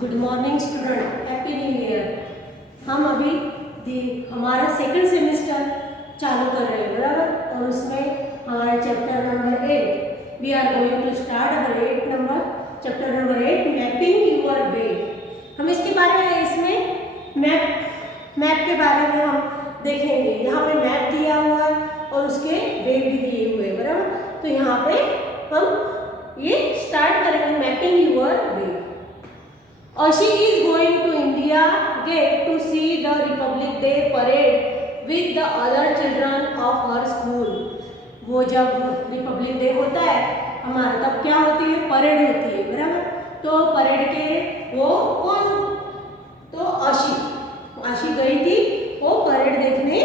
Good morning student, happy new year. हम अभी हमारा सेकंड सेमेस्टर चालू कर रहे हैं, बराबर। और उसमें हमारा chapter number 8 we are going to start our chapter number 8 mapping your way. हम इसके बारे में इसमें मैप के बारे में हम देखेंगे। यहाँ पे मैप दिया हुआ है और उसके वे भी दिए हुए, बराबर। तो यहाँ पे हम ये स्टार्ट करेंगे mapping your way. She is going to India Gate to see the Republic Day parade with the other children of her school। वो जब रिपब्लिक डे होता है हमारा, तब क्या होती है, परेड होती है, बराबर। तो परेड के वो कौन, तो आशी गई थी, वो परेड देखने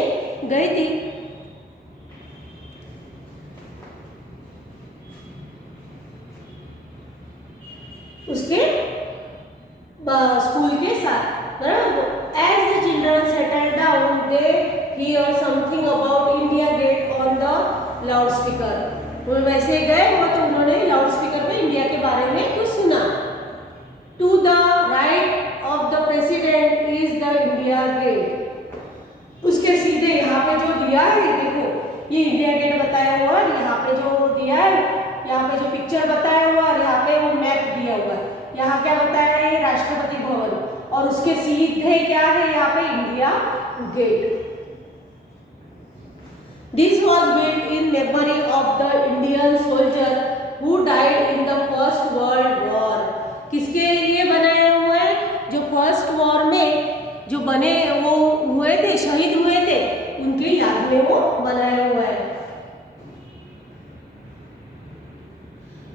गई थी। उसके स्कूल के साथ, बराबर। As the children settle down they hear something about India Gate on the loud speaker. वो वैसे गए वो तो उन्होंने लाउड स्पीकर पे इंडिया के बारे में कुछ सुना। To the right of the president is the India Gate. उसके सीधे यहाँ पे जो दिया है, देखो ये इंडिया गेट बताया हुआ है, यहाँ पे जो दिया है, यहाँ पे जो पिक्चर बताया हुआ है, यहाँ पे वो मैप दिया हुआ है। यहाँ क्या बताया है, राष्ट्रपति भवन, और उसके सीधे क्या है, यहाँ पे India Gate. This was built in memory of the Indian soldier who died in the First World War. किसके लिए बनाया हुआ है, जो फर्स्ट वॉर में जो बने वो हुए थे, शहीद हुए थे, उनके याद में वो बनाया हुआ है।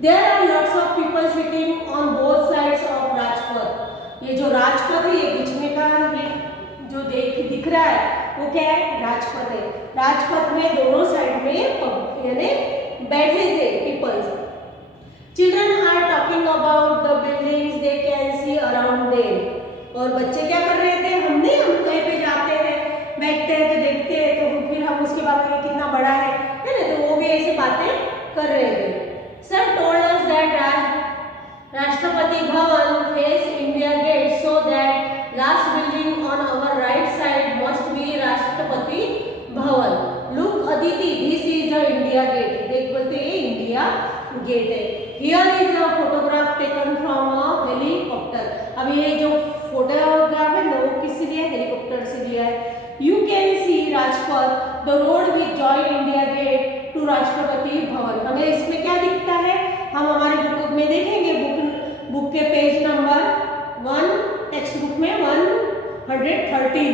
There are lots of people sitting on both sides of Rajpath. ये जो राजपथ है, ये बीच में का ये जो दिख रहा है वो क्या है, राजपथ है। राजपथ में दोनों साइड में यानी बैठे थे peoples. Children are talking about the buildings they can see around them. और बच्चे क्या कर रहे थे, हम कहीं पे जाते हैं, बैठते हैं तो देखते हैं, तो फिर हम उसके बारे में कितना बड़ा है ना, तो वो भी ऐसे बातें कर रहे थे। Sir told us that Rashtrapati Bhavan face India Gate, so that last building on our right side must be Rashtrapati Bhavan. Look Aditi, this is the India Gate। देख बोलते हैं India Gate है। Here is a photograph taken from a helicopter। अब ये जो photograph है ना, वो किससे लिया है, हेलीकॉप्टर से लिया है। You can see Rajpath, the road which join India Gate to Rashtrapati Bhavan. हमें इसमें क्या दिखता है, हम हमारे बुक में देखेंगे, बुक के पेज नंबर 1, टेक्स्ट बुक में 113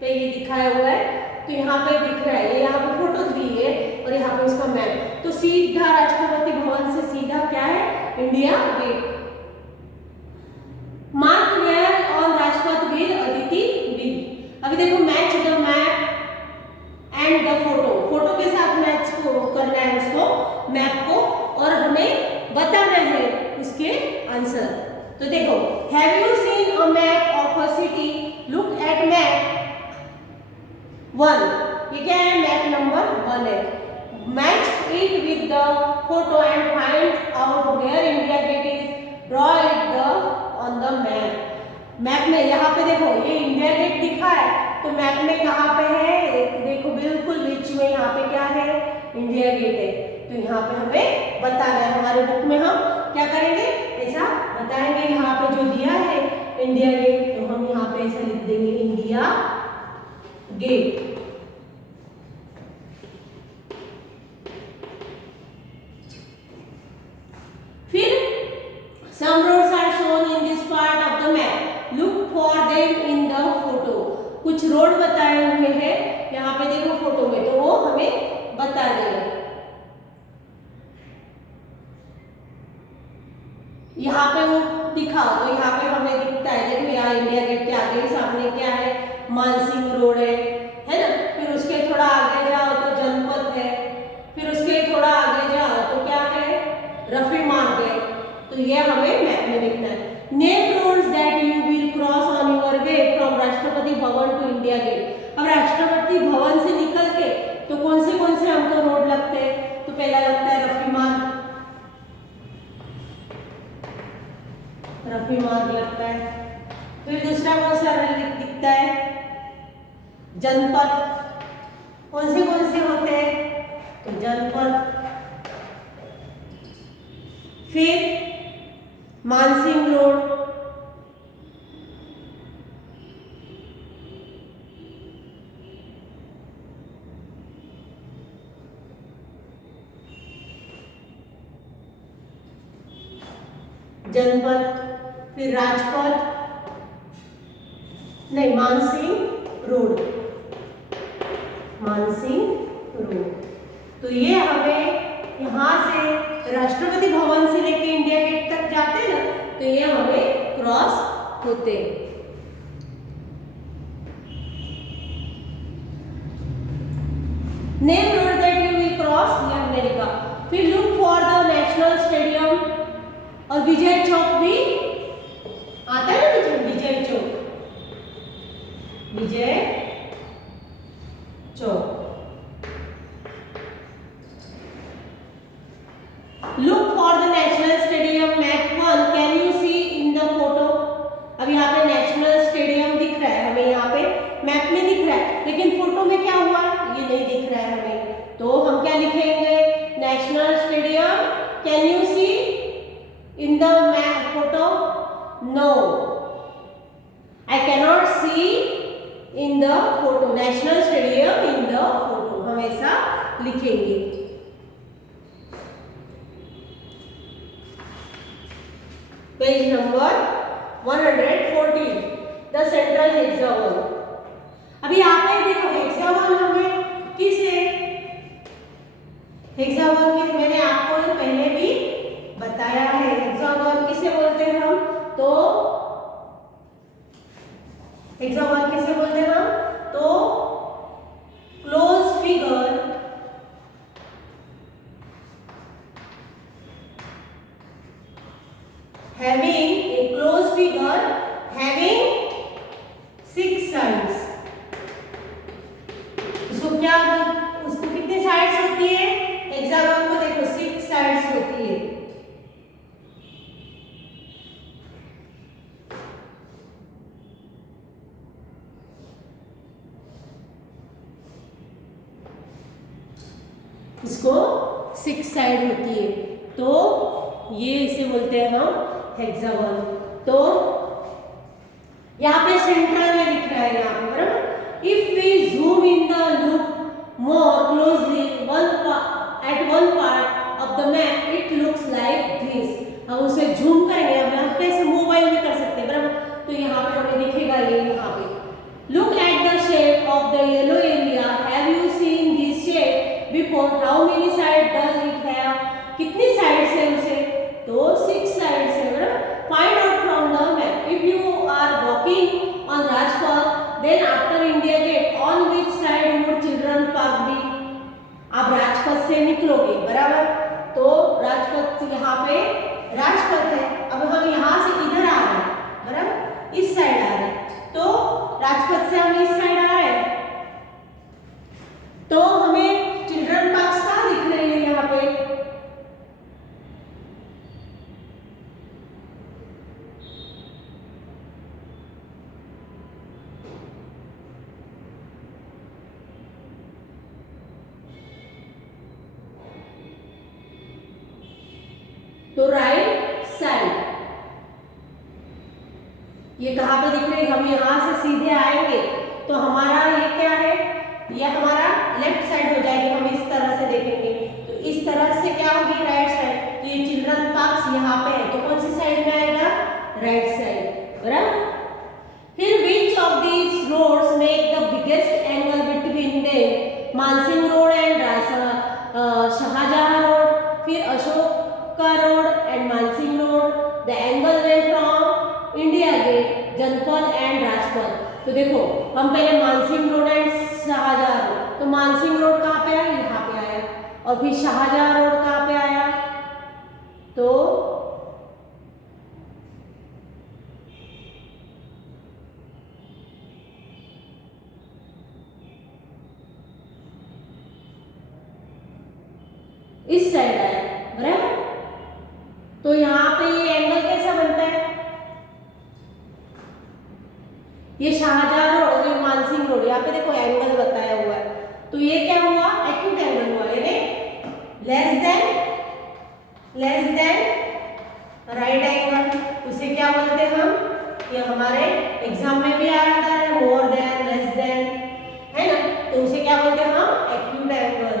पे ये दिखाया हुआ है। तो यहाँ पे दिख रहा है, यहाँ पे फोटो दी है और यहाँ पे उसका मैप। तो सीधा राष्ट्रपति भवन से सीधा क्या है, India Gate. Mark where on Rajpath with Aditi D. अभी देखो, match the map and the photo के साथ मैच को करना है, उसको मैप को, और हमें बताना है उसके आंसर। तो देखो, have you seen a map of a city, look at map 1। ये क्या है, मैप नंबर 1 है। Match it with the photo and find out where India Gate is, draw it on the map. Map में यहाँ पे देखो ये India gate दिखा है, तो मैप में कहाँ पे है, देखो बिल्कुल बीच में यहाँ पे क्या है, इंडिया गेट है। तो यहाँ पे हमें बताना है, हमारे बुक में हम क्या करेंगे, ऐसा बताएंगे। यहाँ पे जो दिया है इंडिया गेट, तो हम यहाँ पे ऐसा लिख देंगे, इंडिया गेट। फिर some roads are shown in this part of the map, look for them in the photo। कुछ रोड बताए हुए हैं यहाँ पे देखो फोटो में, तो वो हमें बता देंगे। यहाँ पे वो दिखाओ, तो यहाँ पे हमें दिखता है, देखो यहाँ इंडिया गेट के आगे सामने क्या है, मानसिंह रोड है ना। फिर उसके थोड़ा आगे जाओ तो जनपद है, फिर उसके थोड़ा आगे जाओ तो क्या है, रफी मार्ग है। तो ये हमें मैप में लिखना है। Name roads that you will cross on your way from Rashtrapati Bhavan to India gate. अब राष्ट्रपति भवन से निकल के तो कौन से हमको रोड लगते हैं, तो पहला लगता है रफी मार्ग, रफी मार्ग लगता है। फिर दूसरा कौन सा दिखता है? जनपद। कौन से होते हैं? तो जनपद। फिर मानसिंह रोड, जनपद। फिर राजपथ, नहीं मानसिंह रोड, मानसिंह रोड। तो ये हमें यहाँ से राष्ट्रपति भवन से लेके इंडिया गेट तक जाते हैं ना, तो ये हमें क्रॉस होते हैं। Name road that you will cross, ये हमने लिखा। फिर look for the national stadium, और विजय चौक भी आता है ना, Vijay Chowk, Vijay Chowk. Look for the national stadium, map 1, can you see in the photo. अब यहाँ पे नेशनल स्टेडियम दिख रहा है हमें, यहाँ पे मैप में दिख रहा है, लेकिन फोटो में क्या हुआ, ये नहीं दिख रहा है हमें। तो हम क्या लिखेंगे? National Stadium, can you see in the map photo? No, I cannot see in the photo, national stadium in the photo, हम ऐसा लिखेंगे। Page number 140, the central hexagon. अभी यहाँ पे देखो हेक्सागन हमें हेक्सागन की मैंने आपको पहले भी बताया है। हेक्सागन किसे बोलते हैं हम? तो हेक्सागन किसे बोलते हैं हम? तो close figure having a closed figure having 6 sides। उसको क्या, उसको कितनी साइड्स होती है? हेक्सागन को देखो 6 साइड्स होती है। इसको 6 साइड होती है, तो ये इसे बोलते हैं हम हेक्सागन। तो यहाँ पे सेंट्रल में दिख रहा है यहाँ पे, बराबर। If we zoom in the look more closely at one part of the map, it looks like this। हम उसे जूम करेंगे, अब हम कैसे मोबाइल में कर सकते हैं, बराबर। तो यहाँ पे हमें दिखेगा ये यहाँ पे। Look at the shape of the yellow area, have you seen this shape before? How many side does it have? कितनी साइड्स है उसे? तो 6 साइड्स है, बराबर। Find out from the map, if you are walking on Rajpath, then after India Gate, on which side would children park be? आप राजपथ से निकलोगे, बराबर। तो राजपथ यहाँ पे राजपथ है, अब हम यहाँ से इधर आ रहे हैं, बराबर, इस साइड आ रहे हैं। तो राजपथ से हम इस साइड आ रहे हैं, तो हमें चिल्ड्रन पार्क कहाँ दिख रहे हैं? यहाँ पे तो राइट साइड, ये कहाँ पे दिख रहे हैं? हम यहाँ से सीधे आएंगे तो हमारा ये क्या है? ये हमारा लेफ्ट साइड हो जाएगी, हम इस तरह से देखेंगे तो इस तरह से क्या होगी? Right side. तो ये चिल्ड्रन पार्क यहाँ पे है, तो कौन सी साइड में आएगा? राइट साइड, बराबर। फिर which of these roads make the biggest angle between them? Mansingh road and Shahjahan road, फिर Ashoka road and Mansingh road, the angle way from India gate, Janpath and Rajpath. तो देखो हम पहले Mansingh road and Shahjahan road, तो मानसिंह रोड कहाँ पे आया? यहाँ पे आया, और फिर शाहजहां रोड कहाँ पे आया? तो इस साइड आया, बराबर। तो यहाँ पे ये एंगल कैसा बनता है? ये शाहजहां रोड और ये मानसिंह रोड, यहाँ पे देखो एंगल बताया हुआ है, तो ये क्या हुआ, एक्यूट एंगल हुआ, यानी लेस देन राइट एंगल। उसे क्या बोलते हैं हम, ये हमारे एग्जाम में भी आया था, मोर देन, लेस देन, है ना, तो उसे क्या बोलते हैं हम, एक्यूट एंगल।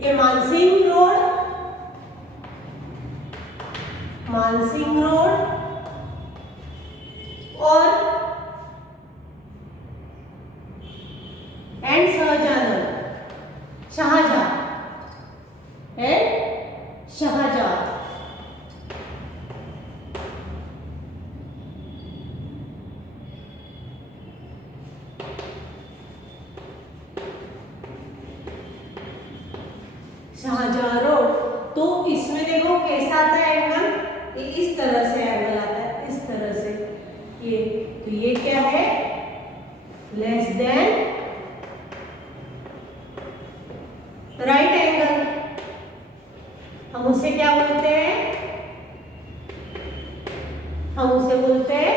ये मानसिंह रोड और and Shahjahan and Shahjahan. Shahjahan road, तो इसमें देखो कैसा आता है एंगल, ये इस तरह से एंगल आता है, इस तरह से, ये, तो ये क्या है, लेस देन राइट एंगल। हम उसे क्या बोलते हैं, हम उसे बोलते हैं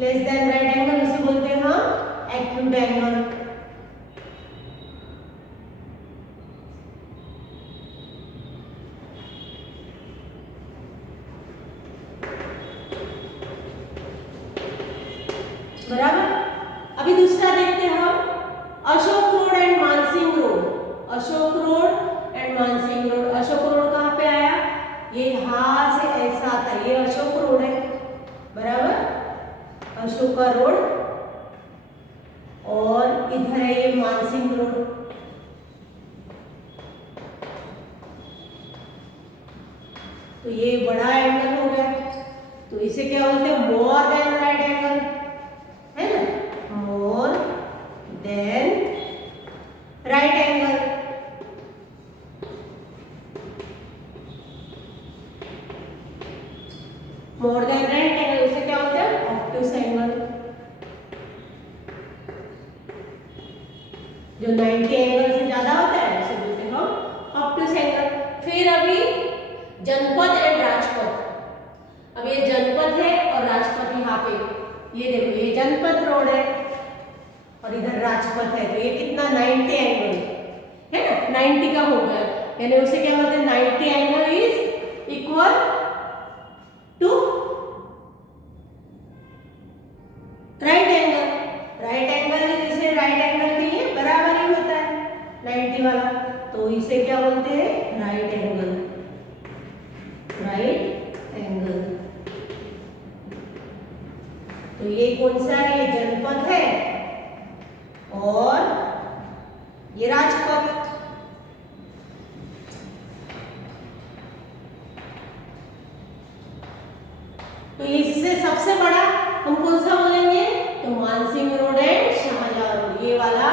लेस देन राइट एंगल, उसे बोलते हैं हम एक्यूट एंगल। बराबर। अभी दूसरा देखते हैं हम, Ashok road and Mansingh road. Ashok road and Mansingh road, Ashok road कहाँ पे आया, ये यहां से ऐसा आता है, ये अशोक रोड है, बराबर, अशोका रोड, और इधर है ये मानसिंह रोड। तो ये बड़ा एंगल हो गया, तो इसे क्या बोलते हैं, मोर देन राइट एंगल, है ना, more than right angle. More than right angle, उसे क्या बोलते हैं, ऑब्टूस एंगल। जो 90 एंगल से ज्यादा होता है उसे बोलते हैं हम ऑब्टूस एंगल। फिर अभी जनपद एंड राजपथ। अब ये जनपद है और राजपथ यहाँ पे, ये देखो, ये जनपद रोड है और इधर राजपथ है, तो ये कितना, 90 एंगल है ना, 90 का हो गया, यानी उसे क्या बोलते हैं, 90 angle is equal to right angle. Right angle इसे राइट एंगल नहीं है, बराबर ही होता है 90 वाला, तो इसे क्या बोलते हैं, राइट एंगल, राइट एंगल। तो ये कौन सा है, ये जनपद है और ये राजपथ। तो इससे सबसे बड़ा हम कौन सा बोलेंगे, तो Mansingh road and Shahjahan Road, ये वाला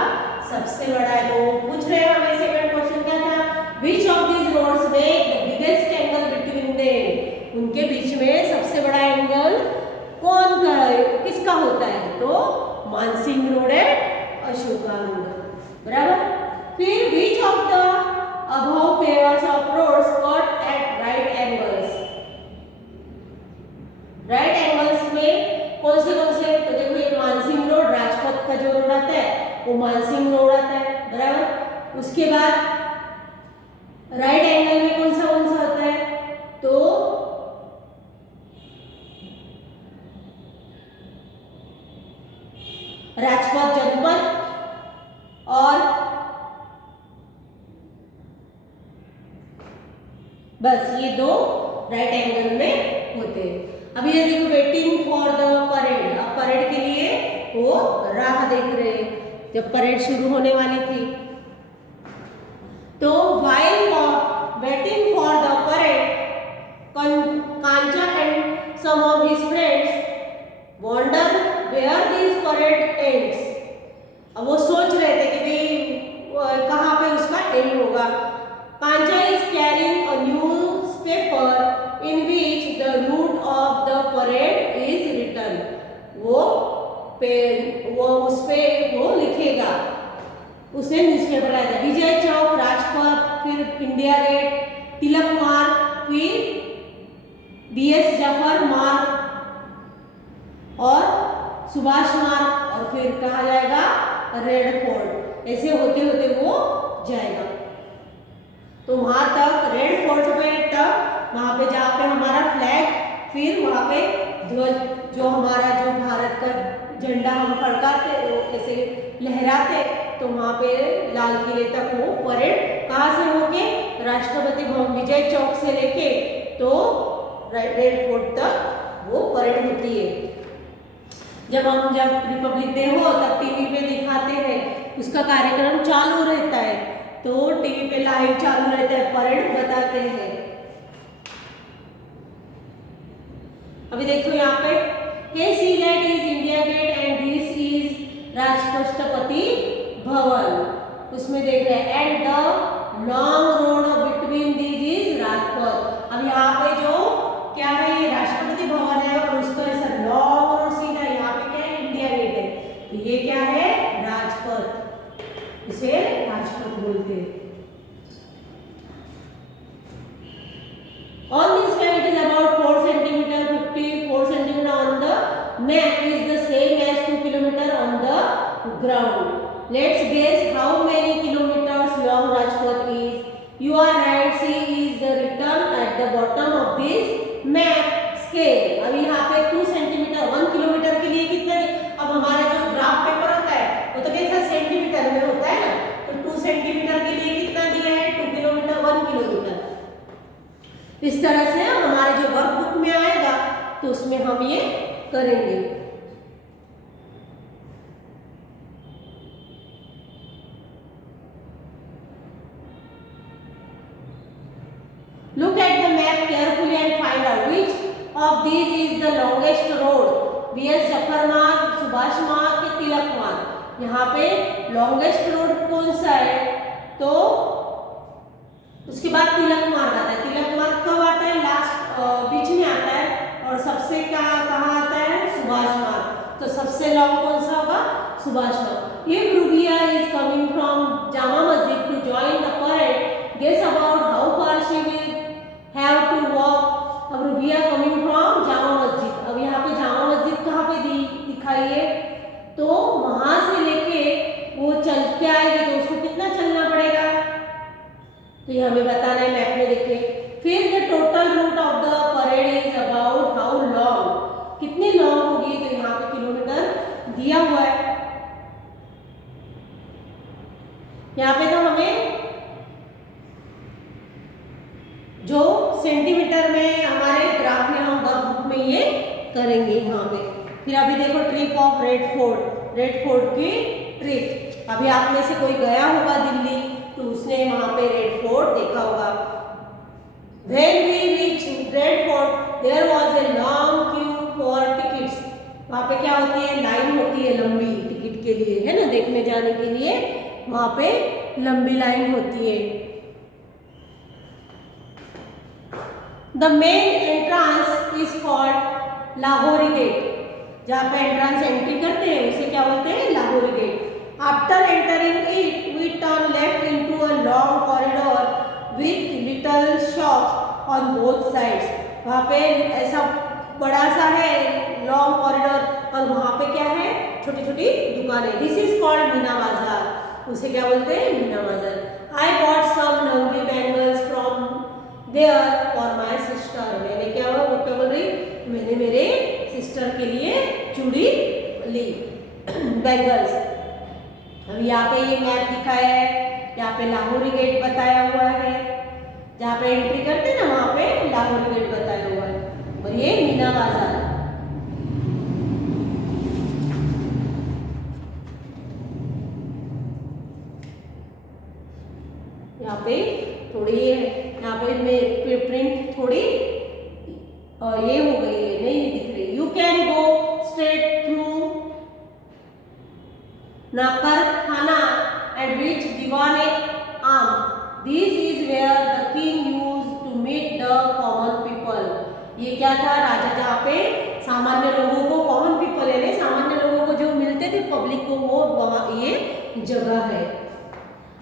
सबसे बड़ा है। तो पूछ रहे हैं हमें, सेकंड क्वेश्चन क्या था, which of these roads make the biggest angle between them, उनके बीच में सबसे बड़ा एंगल कौन का है, किसका होता है, तो Mansingh road and Ashoka Road, बराबर। फिर which of the above pairs of roads cut at right angles, right angles में कौन से, तो देखो ये मानसिंह रोड, राजपथ का जो रोड आता है वो मानसिंह रोड आता है, बराबर। उसके बाद राइट एंगल में कौन सा होता है, तो राजपथ जनपद और बस ये दो राइट एंगल में होते हैं। अब ये देखो, वेटिंग फॉर द परेड, अब परेड के लिए वो राह देख रहे हैं, जब परेड शुरू होने वाली थी, तो while waiting for the parade, Kancha and some of his friends wonder where this parade ends. अब वो सोच रहे थे कि भाई कहाँ पे उसका एंड होगा। कांचा is carrying a newspaper in which the route of the parade is written. वो पे वो उस पे वो लिखेगा, उसने न्यूज़पेपर लाया था। विजय चौक, राजपथ, फिर इंडिया गेट, तिलक मार्ग, फिर BS जफर मार्ग और सुभाष मार्ग, और फिर कहा जाएगा रेड फोर्ट। ऐसे होते होते वो जाएगा। तो वहां तक रेड फोर्ट पे तक वहां पे जहाँ पे हमारा फ्लैग, फिर वहां पे ध्वज जो हमारा जो भारत का झंडा हम फड़काते ऐसे लहराते, तो वहां पे लाल किले तक वो परेड कहाँ से होके, राष्ट्रपति भवन विजय चौक से लेके तो रेड फोर्ट तक वो परेड होती है। जब रिपब्लिक डे हो तब टीवी पे दिखाते हैं, उसका कार्यक्रम चालू रहता है, तो टीवी पे लाइव चालू रहता है, परेड बताते हैं। अभी देखो यहाँ पे can see that is India Gate and this is Rashtrapati Bhavan. उसमें देख रहे हैं and the long road between this is Rajpath. अब यहाँ पे जो क्या है, ये राष्ट्रपति भवन है और उसका ऐसा लॉन्ग रोड सीधा, यहाँ पे क्या है, इंडिया गेट है, तो ये क्या है, राजपथ, इसे राजपथ बोलते हैं। On this map it is about 4 centimeter, 54 centimeter on the map is the same as 2 kilometer on the ground. Let's guess how many kilometers long Rajpath is. You are right, C is the written at the bottom of this map scale. अभी यहाँ पे 2 centimetre 1 kilometre के लिए कितना, अब हमारा जो graph paper होता है वो तो कैसा सेंटीमीटर में होता है ना, तो 2 सेंटीमीटर के लिए कितना दिया है, 2 किलोमीटर 1 किलोमीटर। इस तरह से हमारे जो वर्कबुक में आएगा तो उसमें हम ये करेंगे। Look at the map carefully and find out which of these is the longest road. BS Zafar मार्ग, सुभाष मार्ग, तिलक मार्ग। यहाँ पे लॉन्गेस्ट रोड कौन सा है, तो उसके बाद तिलक मार्ग आता है। तिलक मार्ग कब आता है, लास्ट बीच में आता है, और सबसे कहाँ आता है, सुभाष मार्ग। तो सबसे लॉन्ग कौन सा होगा, सुभाष मार्ग। If Rubia is coming from Jama Masjid to join the parade, guess about how far she will have to walk. अब रूबिया कमिंग फ्रॉम जामा मस्जिद, अब यहाँ पे जामा मस्जिद कहाँ पे दिखाई है, तो वहां से लेके वो चल के आएगी तो उसको कितना चलना पड़ेगा, तो ये हमें बताना है मैप में देखिए। फिर the total route of the parade is about how long, कितनी लॉन्ग होगी, तो यहाँ पे किलोमीटर दिया हुआ है। यहाँ पे तो हमें जो सेंटीमीटर में हमारे ग्राफ में हम वर्कबुक में ये करेंगे यहाँ पे। फिर अभी देखो trip of red fort, red fort की ट्रिप। अभी आप में से कोई गया होगा दिल्ली तो उसने वहां पे रेड फोर्ट देखा होगा। When we reached red fort there was a long queue for tickets. वहाँ पे क्या होती है, लाइन होती है लंबी टिकट के लिए, है ना, देखने जाने के लिए वहां पे लंबी लाइन होती है। The main entrance is called Lahori Gate. जहाँ पे एंट्रेंस एंट्री करते हैं उसे क्या बोलते हैं, Lahori Gate. After entering it, we turn left into a long corridor with little shops on both sides. वहाँ पे ऐसा बड़ा सा है लॉन्ग कॉरिडोर और वहाँ पे क्या है, छोटी छोटी दुकानें। This is called मीना बाजार, उसे क्या बोलते हैं, मीना बाजार। I bought some lovely bangles from there for my sister. मैंने क्या बोल रही, मैंने मेरे सिस्टर के लिए चूड़ी ली, बैंगल्स। अब यहाँ पे ये मैप दिखाया है, यहाँ पे लाहौरी गेट बताया हुआ है, जहाँ पे एंट्री करते हैं ना वहाँ पे लाहौरी गेट बताया हुआ है, और ये मीना बाजार। यहाँ पे थोड़ी यहाँ पे प्रिंट थोड़ी ये हो गई है, नहीं दिख रही। You can go straight through Naqqar Khana and reach Diwan-e Aam. This is where the king use to meet the common people. ये क्या था, राजा जहाँ पे सामान्य लोगों को, कॉमन पीपल यानी सामान्य लोगों को जो तो वो वहाँ ये जगह है।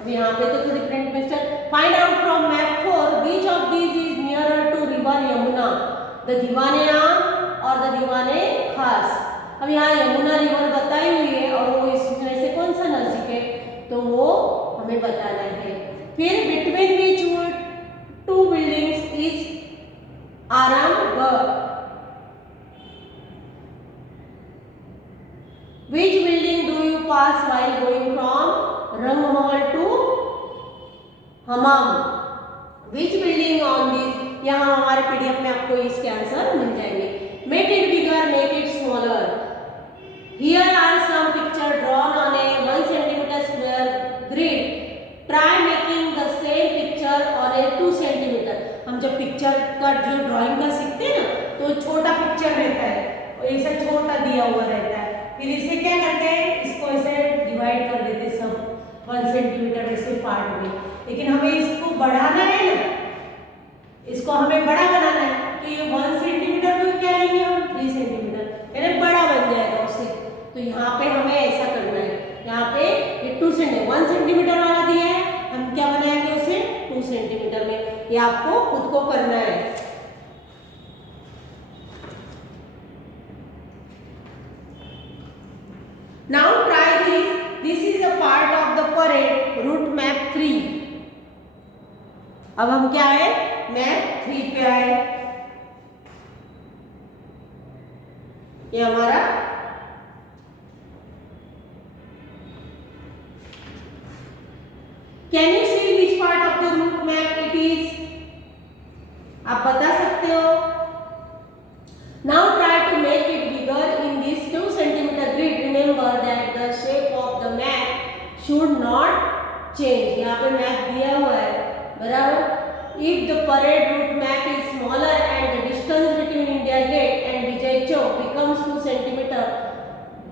अब यहाँ पे तो थोड़ी print mistake. Find out from map 4 which of these is nearer to river Yamuna, the Diwane Aam और द दीवाने खास। अब यहाँ यमुना रिवर बताई हुई है और वो इसमें से कौन सा नजदीक है, तो वो हमें बताना है। फिर between which to buildings is Aramghar, which building do you pass while going from Rangmahal to Hammam? Which building on this? यहाँ हमारे पीडीएफ में आपको इसके आंसर मिल जाएंगे। Make it bigger, make it smaller. Here are some picture drawn on a 1 centimeter square grid. Try making the same picture on a 2 centimeter. हम जब picture का जो ड्राइंग का सीखते हैं ना, तो छोटा पिक्चर रहता है और ऐसा छोटा दिया हुआ रहता है। फिर इसे क्या करते हैं, इसको ऐसे डिवाइड कर देते सब 1 सेंटीमीटर ऐसे पार्ट में। लेकिन हमें इसको बढ़ाना है ना, इसको हमें बड़ा बनाना है, तो ये 1 सेंटीमीटर को क्या लेंगे हम 3 सेंटीमीटर, यानी बड़ा बन जाएगा उससे। तो यहाँ पे हमें ऐसा करना है, यहाँ पे ये 1 सेंटीमीटर वाला दिया है, हम क्या बनाएंगे उसे 2 सेंटीमीटर में। ये आपको खुद को करना है। Now try this. This is a part of the parade route map 3. अब हम क्या है, मैप 3 पे आए। ये हमारा Can you see which part of the route map it is? आप बता सकते हो। Now try to make it bigger in this 2 centimeter grid. Remember that the shape of the map should not change. यहाँ पे map दिया हुआ है, बराबर। If the parade route map is smaller and the distance between India Gate and Vijay Chowk becomes 2 centimeter,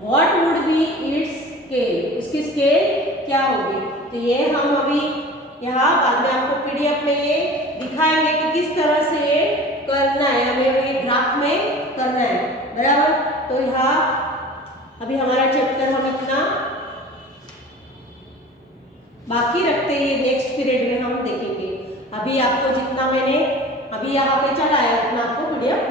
what would be its scale? उसकी scale क्या होगी? तो ये हम अभी यहाँ बाद में आपको पीडीएफ में ये दिखाएंगे कि किस तरह से ये करना है, हमें ये ग्राफ में करना है, बराबर। तो यहाँ अभी हमारा चैप्टर हम इतना बाकी रखते हैं, नेक्स्ट पीरियड में हम देखेंगे। अभी आपको जितना मैंने अभी यहाँ पे चला है उतना आपको पीडीएफ